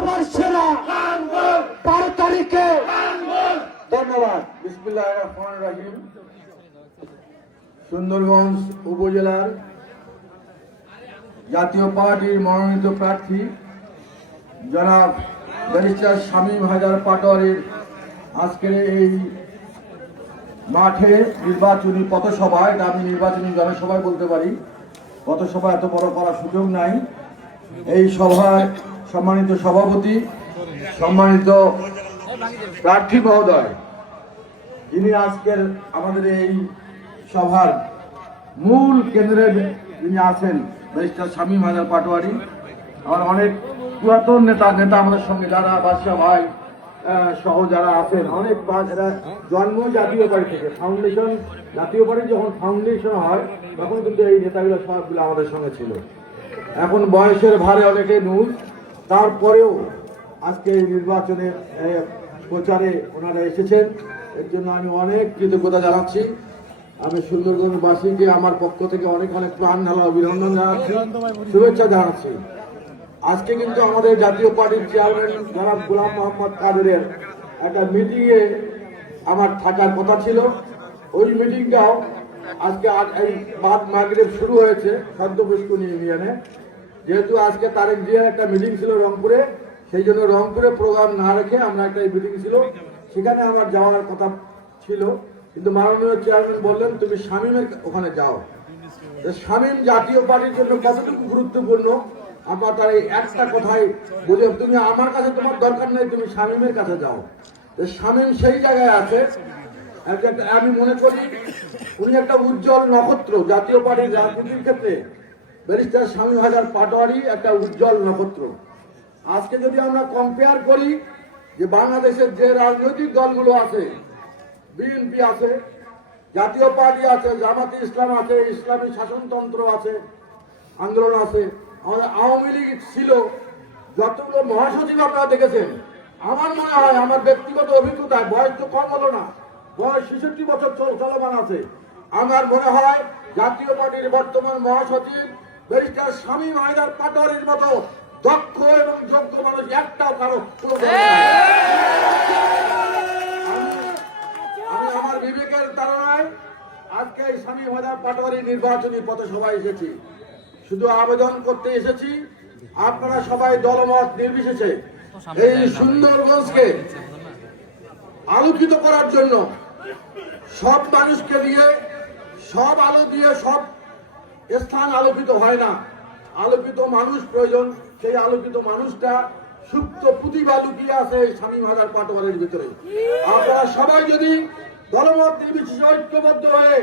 সবার সেরা 12 তারিখে। ধন্যবাদ। বিসমিল্লাহির রহমানির রহিম। সুন্দরগঞ্জ উপজেলার জাতীয় পার্টির মনোনীত প্রার্থী জনাব ব্যারিস্টার শামীম হায়দার পাটোয়ারির আজকের এই মাঠে নির্বাচনী পথসভা, এটা আমি নির্বাচনী জনসভায় বলতে পারি, পথসভা এত বড় করার সুযোগ নাই। এই সভায় সম্মানিত সভাপতি, সম্মানিত প্রার্থী মহোদয়, যিনি আজকের আমাদের এই সভার মূল কেন্দ্রে যিনি আছেন, ব্যারিস্টার শামীম হায়দার পাটোয়ারি, আমার অনেক পুরাতন নেতা আমাদের সঙ্গে যারা বাদশা ভাই সহ যারা আছেন, অনেক এরা জন্ম জাতীয় পার্টি থেকে, ফাউন্ডেশন জাতীয় পার্টি যখন ফাউন্ডেশন হয় তখন কিন্তু এই নেতাগুলো সবগুলো আমাদের সঙ্গে ছিল। এখন বয়সের ভারে অনেকে নুন, তারপরেও আজকে এই নির্বাচনের প্রচারে ওনারা এসেছেন, এর জন্য আমি অনেক কৃতজ্ঞতা জানাচ্ছি। আমি সুন্দরগঞ্জবাসীকে আমার পক্ষ থেকে অনেক অনেক প্রাণ ঢালা অভিনন্দন জানাচ্ছি, শুভেচ্ছা জানাচ্ছি। আজকে কিন্তু আমাদের জাতীয় পার্টির চেয়ারম্যান জনাব গোলাম মোহাম্মদ কাদেরের একটা মিটিংয়ে আমার থাকার কথা ছিল। ওই মিটিংটাও আজকে এই বাদ মাগরিব শুরু হয়েছে সদ্যপুষ্করণী ইউনিয়নে। যেহেতু আজকে তারেক জিয়ার একটা মিটিং ছিল রংপুরে, সেই জন্য রংপুরে প্রোগ্রাম না রেখে আমরা একটা মিটিং ছিল, সেখানে আমার যাওয়ার কথা ছিল, কিন্তু মাননীয় চেয়ারম্যান বললেন তুমি শামীমের ওখানে যাও। শামীম জাতীয় পার্টির জন্য কতটুকু গুরুত্বপূর্ণ আমরা তার এই একটা কথাই বলে, তুমি আমার কাছে তোমার দরকার নেই, তুমি শামীমের কাছে যাও। শামীম সেই জায়গায় আছে, আমি মনে করি উনি একটা উজ্জ্বল নক্ষত্র জাতীয় পার্টির রাজনীতির ক্ষেত্রে। ব্যারিস্টার শামীম হায়দার পাটোয়ারি একটা উজ্জ্বল নক্ষত্র। আজকে যদি আমরা কম্পেয়ার করি যে বাংলাদেশের যে রাজনৈতিক দলগুলো আছে, বিএনপি আছে, জাতীয় পার্টি আছে, জামাতে ইসলাম আছে, ইসলামী শাসনতন্ত্র আছে, আন্দোলন আছে, আমাদের আওয়ামী লীগ ছিল, যতগুলো মহাসচিব আপনারা দেখেছেন, আমার মনে হয়, আমার ব্যক্তিগত অভিজ্ঞতায়, বয়স তো কম হলো না, বয়স 66 বছর চলমান আছে, আমার মনে হয় জাতীয় পার্টির বর্তমান মহাসচিব ব্যারিস্টার শামীম হায়দার পাটোয়ারির মতো দক্ষ এবং যোগ্য মানুষ একটাও কারো আমি আমার বিবেকের তাড়নায় আজকে এই শামীম হায়দার পাটোয়ারির নির্বাচনী পথসভায় এসেছি। শুধু আবেদন করতে এসেছি, আপনারা সবাই দলমত নির্বিশেষে এই সুন্দরগঞ্জকে আলোকিত করার জন্য সব মানুষকে দিয়ে, সব আলো দিয়ে সব স্থান আলোকিত হয় না, আলোকিত মানুষ প্রয়োজন। সেই আলোকিত মানুষটা সুপ্ত প্রতিভা লুকিয়ে আছে শামীম হায়দার পাটোয়ারির ভিতরে। আপনারা সবাই যদি দলমত নির্বিশেষে ঐক্যবদ্ধ হয়ে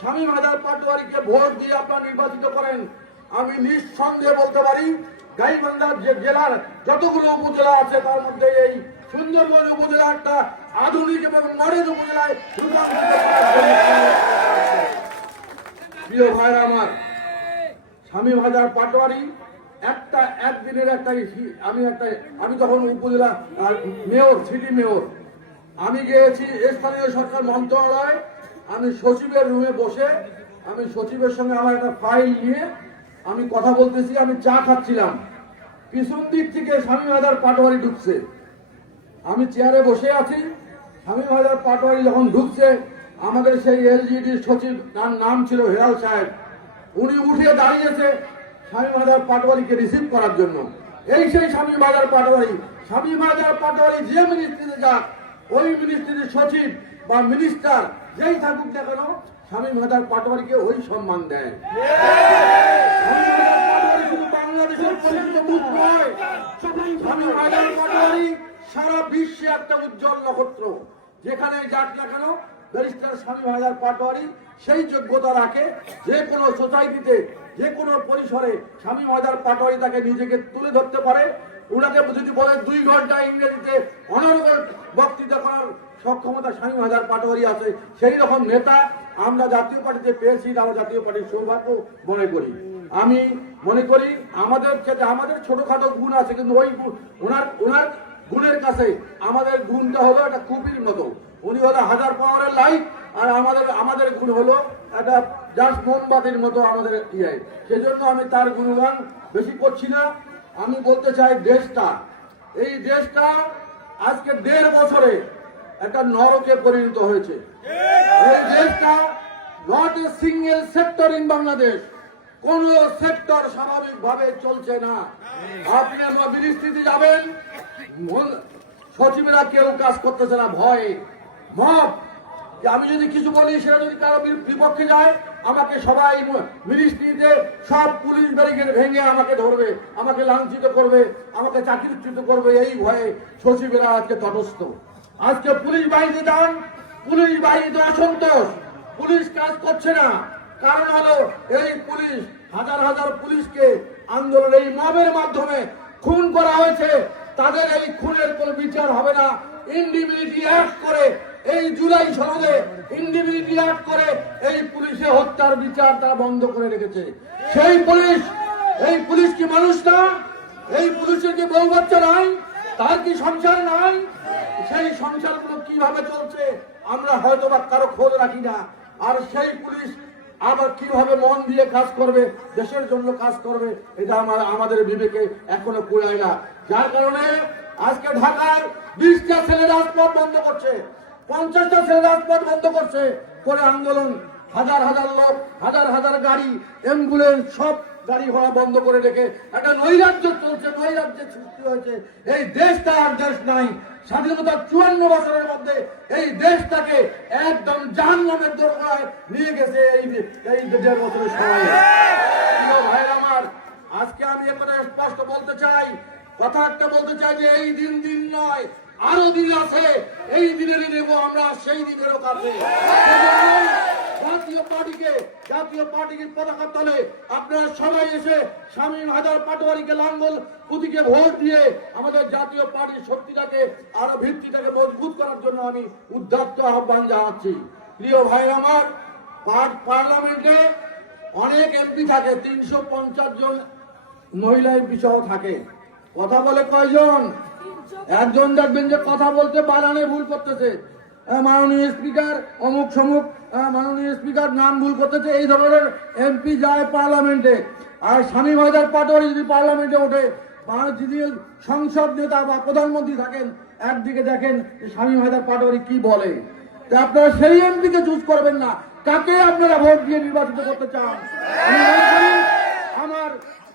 শামীম হায়দার পাটোয়ারিকে ভোট দিয়ে আপনারা নির্বাচিত করেন, আমি নিঃসন্দেহে বলতে পারি গাইবান্ধা জেলার যতগুলো উপজেলা আছে তার মধ্যে এই সুন্দরগঞ্জ উপজেলা একটা আধুনিক এবং মডার্ন উপজেলায়। প্রিয় ভাইরা আমার, শামীম হায়দার পাটোয়ারি একদিনের আমি তখন উপজেলা মেয়র, সিটি মেয়র, আমি গিয়েছি স্থানীয় সরকার মন্ত্রণালয়, আমি সচিবের রুমে বসে, আমি সচিবের সঙ্গে আমার একটা ফাইল নিয়ে আমি কথা বলতেছি, আমি চা খাচ্ছিলাম, পিছন দিক থেকে শামীম হায়দার পাটোয়ারি ঢুকছে, আমি চেয়ারে বসে আছি, শামীম হায়দার পাটোয়ারি যখন ঢুকছে, আমাদের সেই এলজিডির সচিব, তার নাম ছিল হেলাল সাহেব, উনি উঠে দাঁড়িয়েছে শামীম হায়দার পাটোয়ারিকে রিসিভ করার জন্য। এই সেই শামীম হায়দার পাটোয়ারি। শামীম হায়দার পাটোয়ারি যে মিনিস্ট্রিতে যাক, ওই মিনিস্ট্রির সচিব বা মিনিস্টার যেই থাকুক না কেন, শামীম হায়দার পাটোয়ারিকে ওই সম্মান দেয়। বাংলাদেশের পরিচিত মুখ নয়, শামীম হায়দার পাটোয়ারি সারা বিশ্বে একটা উজ্জ্বল নক্ষত্র। যেখানে যাক না কেন, ব্যারিস্টার শামীম হায়দার পাটোয়ারি সেই যোগ্যতা রাখে, যে কোনো সোসাইটিতে, যে কোনো পরিসরে শামীম হায়দার পাটোয়ারি তাকে নিজেকে তুলে ধরতে পারে। ওনাকে যদি বলে 2 ঘন্টা ইংরেজিতে অনর্গল বক্তৃতা করার সক্ষমতা শামীম হায়দার পাটোয়ারি আছে, সেই রকম নেতা আমরা জাতীয় পার্টিতে পেয়েছি, আমরা জাতীয় পার্টির সৌভাগ্য মনে করি। আমি মনে করি আমাদের ক্ষেত্রে আমাদের ছোটখাটো গুণ আছে, কিন্তু ওই ওনার গুণের কাছে আমাদের গুণটা হলো একটা কুপির মতো। উনি হলো 1000 পাওয়ারের লাইট, আর আমাদের গুণ হলো একটা জাস্ট মোমবাতির মতো আমাদের সেজন্য আমি তার গুণগান বেশি করছি না। আমি বলতে চাই দেশটা এই দেশটা আজকে 1.5 বছরে একটা নরকে পরিণত হয়েছে। এই দেশটা not a single sector in Bangladesh, কোন সেক্টর স্বাভাবিকভাবে চলছে না। আপনি মিনিস্ট্রিতে যাবেন, সচিবেরা কেউ কাজ করতেছে না, ভয়ে মব। আমি যদি কিছু বলি সেটা যদি কারো বিপক্ষে যায়, আমাকে সবাই মিনিস্ট্রিতে সব পুলিশ ব্যারিকেড ভেঙে আমাকে ধরবে, আমাকে লাঞ্ছিত করবে, আমাকে চাকরিচ্যুত করবে, এই ভয়ে সচিবেরা আজকে তটস্থ। আজকে পুলিশ বাহিনীতে যান, পুলিশ বাহিনীতে অসন্তোষ, পুলিশ কাজ করছে না। কারণ হলো এই পুলিশ, হাজার হাজার পুলিশকে আন্দোলন এই মবের মাধ্যমে খুন করা হয়েছে। তাদের এই খুনের কোনো বিচার হবে না। ইন্ডিমিনিটি অ্যাক্ট করে, এই জুলাই সনদে ইন্ডিমিনিটি অ্যাক্ট করে এই পুলিশে হত্যার বিচার তারা বন্ধ করে রেখেছে। সেই পুলিশ, এই পুলিশ কি মানুষ না? এই পুলিশের কি বউ বাচ্চা নাই? তার কি সংসার নাই? সেই সংসারগুলো কিভাবে চলছে আমরা হয়তো বা কারো খোঁজ রাখি না। আর সেই পুলিশ আবার কিভাবে মন দিয়ে কাজ করবে, দেশের জন্য কাজ করবে, এটা আমাদের বিবেকে এখনো কুলায় না। যার কারণে আজকে ঢাকার 20টা ছেলে রাজপথ বন্ধ করছে, 50টা ছেলে রাজপথ বন্ধ করছে, করে আন্দোলন, হাজার হাজার লোক, হাজার হাজার গাড়ি, অ্যাম্বুলেন্স, সব গাড়ি ঘোড়া বন্ধ করে রেখে একটা নৈরাজ্য চলছে, নৈরাজ্যের সৃষ্টি হয়েছে। এই দেশটা আর দেশ নাই। স্বাধীনতার 54 বছরের মধ্যে এই দেশটাকে একদম জাহান্নামের দোরগোড়ায় নিয়ে গেছে এই 1.5 বছরের সময়। ভাই আমার, আজকে আমি একটা স্পষ্ট বলতে চাই, কথা একটা বলতে চাই যে এই দিন দিন নয়, আরো দিন আছে। এই দিনেরই নেব আমরা, সেই দিনেরও কাছে। জাতীয় পার্টিকে পতাকা তলে আপনারা সবাই এসে শামীম হায়দার পাটোয়ারিকে লাঙ্গল প্রতীকে ভোট দিয়ে আমাদের জাতীয় পার্টির শক্তিটাকে আরো ভিত্তিটাকে মজবুত করার জন্য আমি উদ্যত আহ্বান জানাচ্ছি। প্রিয় ভাই আমার, পার্লামেন্টে অনেক এমপি থাকে, 350 জন মহিলা এমপি সহ থাকে। কথা বলে কয়জন? একজন দেখবেন যে কথা বলতে বানানে ভুল করতেছে, মাননীয় স্পিকার অমুক সমুক, মাননীয় স্পিকার নাম ভুল করতেছে। এই ধরনের এমপি যায় পার্লামেন্টে। আর শামীম হায়দার পাটোয়ারি যদি পার্লামেন্টে ওঠে, যদি সংসদ নেতা বা প্রধানমন্ত্রী থাকেন, একদিকে দেখেন শামীম হায়দার পাটোয়ারি কি বলে। তা আপনারা সেই এমপিকে চুজ করবেন না, কাকে আপনারা ভোট দিয়ে নির্বাচিত করতে চান। আমি মনে করি আমার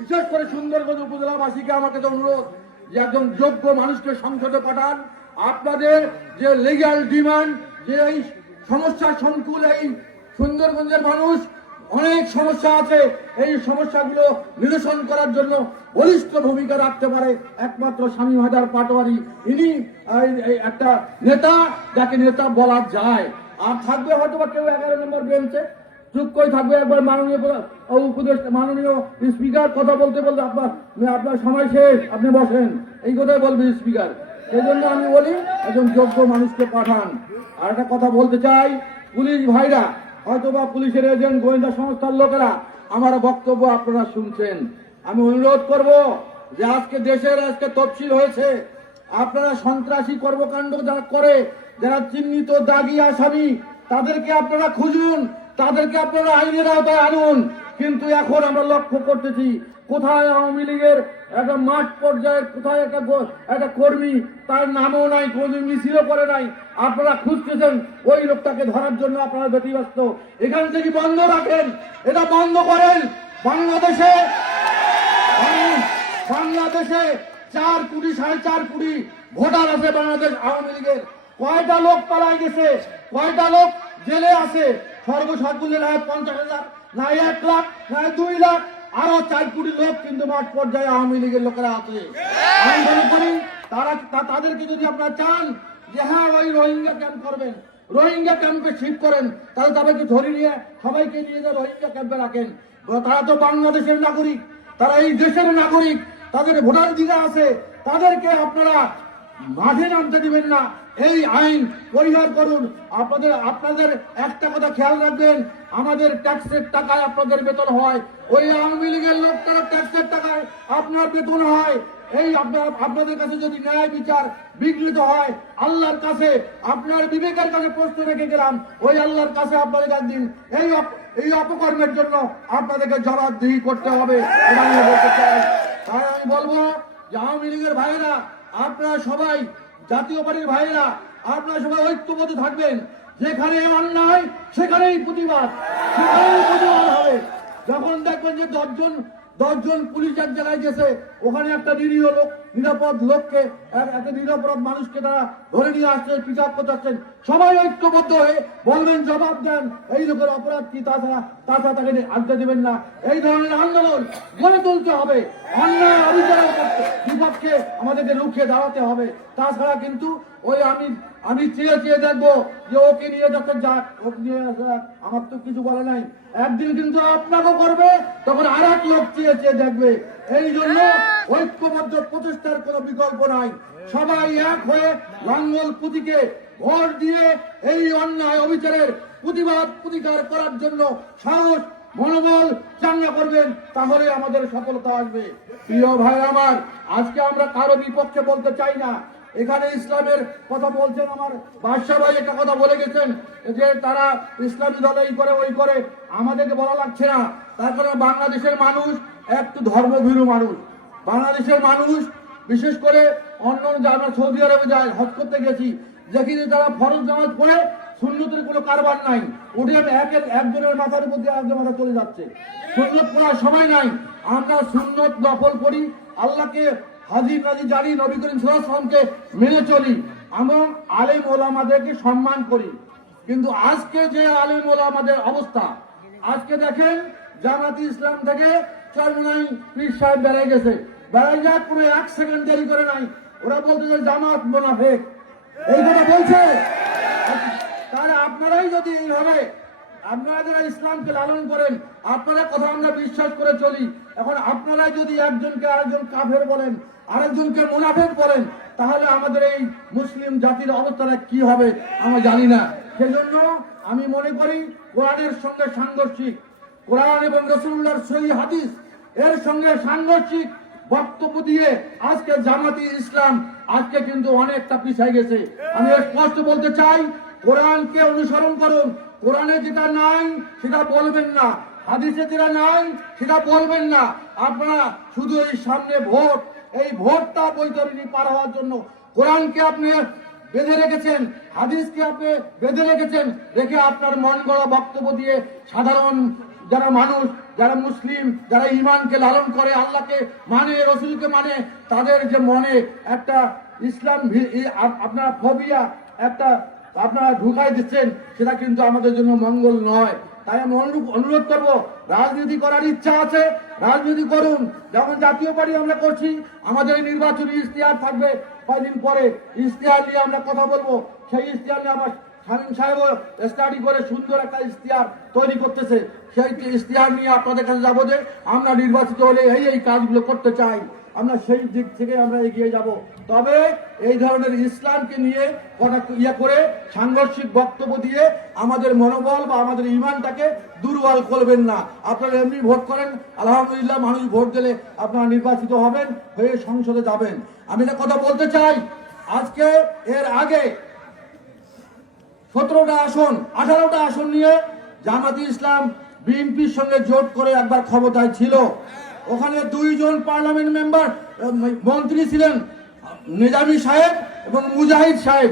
বিশেষ করে সুন্দরগঞ্জ উপজেলাবাসীকে আমাকে তো অনুরোধ যে একজন যোগ্য মানুষকে সংসদে পাঠান। আপনাদের যে লিগ্যাল ডিমান্ড, যে এই সমস্যার সংকুল, এই সুন্দরগঞ্জের মানুষ অনেক সমস্যা আছে, এই সমস্যাগুলো নিরসন করার জন্য বলিষ্ঠ ভূমিকা রাখতে পারে একমাত্র শামীম হায়দার পাটোয়ারি। ইনি একটা নেতা যাকে নেতা বলা যায়। আর থাকবে হয়তো বা কেউ 11 নম্বর বেঞ্চে চুপ করে থাকবে। একবার মাননীয় উপদেষ্টা, মাননীয় স্পিকার কথা বলতে বলতে আপনার সময় শেষ, আপনি বসেন, এই কথাই বলবে স্পিকার। সেই জন্য আমি বলি একজন যোগ্য মানুষকে পাঠান। আর একটা কথা বলতে চাই, পুলিশ ভাইরা হয়তো বা পুলিশের এজেন্ট, গোয়েন্দা সংস্থার লোকেরা আমার বক্তব্য আপনারা শুনছেন। আমি অনুরোধ করব যে আজকে দেশের তফসিল হয়েছে, আপনারা সন্ত্রাসী কর্মকাণ্ড যারা করে, যারা চিহ্নিত দাগি আসামি, তাদেরকে আপনারা খুঁজুন, তাদেরকে আপনারা আইনের আওতায় আনুন। কিন্তু এখন আমরা লক্ষ্য করতেছি কোথায় আওয়ামী লীগের একটা মাঠ পর্যায়ের কোথায় একটা কর্মী, তার নামও নাই, কোনদিন মিছিলও করে নাই, আপনারা খুঁজতেছেন ওই লোকটাকে ধরার জন্য আপনারা ব্যতিব্যস্ত। এখান থেকে বন্ধ রাখেন, এটা বন্ধ করেন। বাংলাদেশে 4 কোটি 4.5 কোটি ভোটার আছে বাংলাদেশ আওয়ামী লীগের। কয়টা লোক পালাই গেছে, কয়টা লোক জেলে আছে? সর্বসাকুল্যে জেলে 50,000, না 1 লাখ, না 2 লাখ, আরো 4 কোটি লোক কিন্তু মাঠ পর্যায়ে আওয়ামী লীগের লোকেরা আছে। আমি মনে করি তাদেরকে যদি আপনারা চান যে হ্যাঁ ওই রোহিঙ্গা ক্যাম্প করবেন, রোহিঙ্গা ক্যাম্পে শিফট করেন, তাহলে তাদেরকে ধরে নিয়ে সবাইকে নিয়ে যা রোহিঙ্গা ক্যাম্পে রাখেন। তারা তো বাংলাদেশের নাগরিক, তারা এই দেশের নাগরিক, তাদের ভোটাধিকার আছে, তাদেরকে আপনারা মাঠে নামতে দিবেন না। এই আইন পরিহার করুন। আপনাদের একটা কথা খেয়াল রাখবেন, আমাদের ট্যাক্সের টাকায় আপনাদের বেতন হয়, ওই আওয়ামী লীগের লোকটার ট্যাক্সের টাকায় আপনার বেতন হয়। এই আপনাদের কাছে যদি ন্যায় বিচার বিঘ্নিত হয়, আল্লাহর কাছে, আপনার বিবেকের কাছে প্রশ্ন রেখে গেলাম, ওই আল্লাহর কাছে আপনাদের একদিন এই অপকর্মের জন্য আপনাদেরকে জবাবদিহি করতে হবে। তাই আমি বলবো যে আওয়ামী লীগের ভাইয়েরা আপনারা সবাই জাতীয় পার্টির ভাইয়েরা আপনারা সবাই ঐক্যবদ্ধ থাকবেন। যেখানে অন্যায় সেখানেই প্রতিবাদ, সেখানেই প্রতিবাদ হবে। যখন দেখবেন যে দশজন পুলিশ এক জায়গায় গেছে, ওখানে একটা নিরীহ লোক, নিরাপদ লোককে, একটা নিরাপরাধ মানুষকে তারা ধরে নিয়ে আসছে, পিছাপ করতেছেন, সবাই ঐক্যবদ্ধ হয়ে বলবেন, জবাব দেন, এই লোকের অপরাধ কি, তাছাড়া তাকে আড্ডা দেবেন না। এই ধরনের আন্দোলন গড়ে তুলতে হবে, অন্যায় অবিচারের বিপক্ষে আমাদেরকে রুখে দাঁড়াতে হবে। তাছাড়া কিন্তু ওই আমি চেয়ে দেখবো যে ওকে নিয়ে যখন যাক, ওকে নিয়ে আমার তো কিছু বলে নাই, একদিন কিন্তু আপনাকেও করবে, তখন আর এক লোক চেয়ে দেখবে। এই জন্য ঐক্যবদ্ধ প্রচেষ্টার কোনো বিকল্প নাই। সবাই এক হয়ে লাঙ্গল পুঁতিকে ভোট দিয়ে এই অন্যায় অবিচারের প্রতিকার করার জন্য সাহস মনোবল চাঙ্গা করবেন, তাহলে আমাদের সফলতা আসবে। প্রিয় ভাই আমার, আজকে আমরা কারো বিপক্ষে বলতে চাই না। এখানে ইসলামের কথা বলছেন, আমার বাদশা ভাই একটা কথা বলে গেছেন যে তারা ইসলামী দল এই করে ওই করে, আমাদেরকে বলা লাগছে না। তারপরে বাংলাদেশের মানুষ একটু ধর্মভীরু মানুষ। বাংলাদেশের মানুষ বিশেষ করে অন্য আমরা সৌদি আরবে যাই, হজ করতে গেছি, দেখি যে তারা ফরজ নামাজ পড়ে সুন্নতের কোনো কারবার নাই, উঠে একজনের মাথার উপর দিয়ে একজন মাথা চলে যাচ্ছে। সুন্নত পড়ার সময় নাই। আমরা সুন্নত নফল করি, আল্লাহকে হাজির নাজির জানি, নবী করিম সাল্লাল্লাহু আলাইহি ওয়াসাল্লামকে মেনে চলি, আমরা আলেম ওলামাদেরকে সম্মান করি। কিন্তু আজকে যে আলেম ওলামাদের অবস্থা, আজকে দেখেন জামাতি ইসলাম থেকে চরমনাই পীর সাহেব বেড়ে গেছে, বেড়াই যাক পুরো 1 সেকেন্ড দেরি করে নাই, ওরা বলতে যে জামাত মুনাফিক, এই কথা বলছে। তাহলে আপনারাই যদি এইভাবে আপনারা যারা ইসলামকে লালন করেন, আপনারা কথা আমরা বিশ্বাস করে চলি, এখন আপনারাই যদি একজনকে আরেকজন কাফের বলেন, আরেকজনকে মুনাফিক বলেন, তাহলে আমাদের এই মুসলিম জাতির অবস্থাটা কি হবে আমরা জানি না। সেজন্য আমি মনে করি কোরআনের সঙ্গে সাংঘর্ষিক, কোরআন এবং রাসূলুল্লাহর সহিহ হাদিস এর সঙ্গে সাংঘর্ষিক বক্তব্য দিয়ে আজকে জামাতি ইসলাম আজকে কিন্তু অনেকটা পিছিয়ে গেছে। আমি স্পষ্ট বলতে চাই, কোরআনকে অনুসরণ করুন। কোরআনে যেটা নাই সেটা বলবেন না, হাদিসে যেটা নাই সেটা বলবেন না। আপনারা শুধু এই সামনে ভোট, এই ভোটটা বৈতরণী পার হওয়ার জন্য কোরআনকে আপনি বেঁধে রেখেছেন, হাদিসকে আপনি বেঁধে রেখেছেন, রেখে আপনার মন গড়া বক্তব্য দিয়ে সাধারণ যারা মানুষ, যারা মুসলিম, যারা ইমানকে লালন করে, আল্লাহকে মানে, রসুলকে মানে, তাদের যে মনে একটা ইসলাম আপনারা ফোবিয়া একটা আপনারা ঢুকাই দিচ্ছেন, সেটা কিন্তু আমাদের জন্য মঙ্গল নয়। তাই আমি অনুরোধ করবো, রাজনীতি করার ইচ্ছা আছে, রাজনীতি করুন। যখন জাতীয় পার্টি আমরা করছি, আমাদের এই নির্বাচনী ইশতেহার থাকবে কয়েকদিন পরে, ইশতেহার নিয়ে আমরা কথা বলবো। সেই ইশতেহার নিয়ে আমার শামীম সাহেবও স্টাডি করে সুন্দর একটা ইশতেহার তৈরি করতেছে। সেই ইশতেহার নিয়ে আপনাদের কাছে যাবো যে আমরা নির্বাচিত হলে এই কাজগুলো করতে চাই, আমরা সেই দিক থেকে আমরা এগিয়ে যাব। তবে এই ধরনের ইসলামকে নিয়ে করে সাংঘর্ষিক বক্তব্য দিয়ে আমাদের মনোবল বা আমাদের ইমানটাকে দুর্বল করবেন না। আপনারা এমনি ভোট করেন, আলহামদুলিল্লাহ, মানুষ ভোট দিলে আপনারা নির্বাচিত হবেন, হয়ে সংসদে যাবেন। আমি একটা কথা বলতে চাই, আজকে এর আগে 17টা আসন 18টা আসন নিয়ে জামাতি ইসলাম বিএনপির সঙ্গে জোট করে একবার ক্ষমতায় ছিল। ওখানে 2 জন পার্লামেন্ট মেম্বার মন্ত্রী ছিলেন, নিজামী সাহেব এবং মুজাহিদ সাহেব।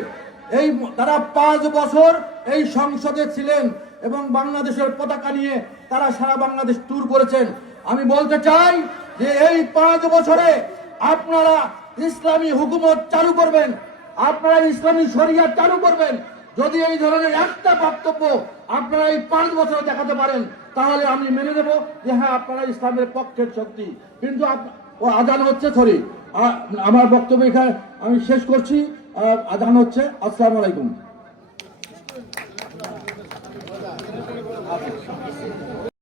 তারা 5 বছর এই সংসদে ছিলেন এবং বাংলাদেশের পতাকা নিয়ে তারা সারা বাংলাদেশ ট্যুর করেছেন। আমি বলতে চাই যে এই 5 বছরে আপনারা ইসলামী হুকুমত চালু করবেন, আপনারা ইসলামী শরিয়াত চালু করবেন। যদি এই ধরনের একটা বক্তব্য আপনারা এই 5 বছরে দেখাতে পারেন, তাহলে আমি মেনে নেব যে হ্যাঁ, আপনারা ইসলামের পক্ষের শক্তি। কিন্তু আজান হচ্ছে, আমার বক্তব্য এখানে আমি শেষ করছি। আজান হচ্ছে। আসসালামু আলাইকুম।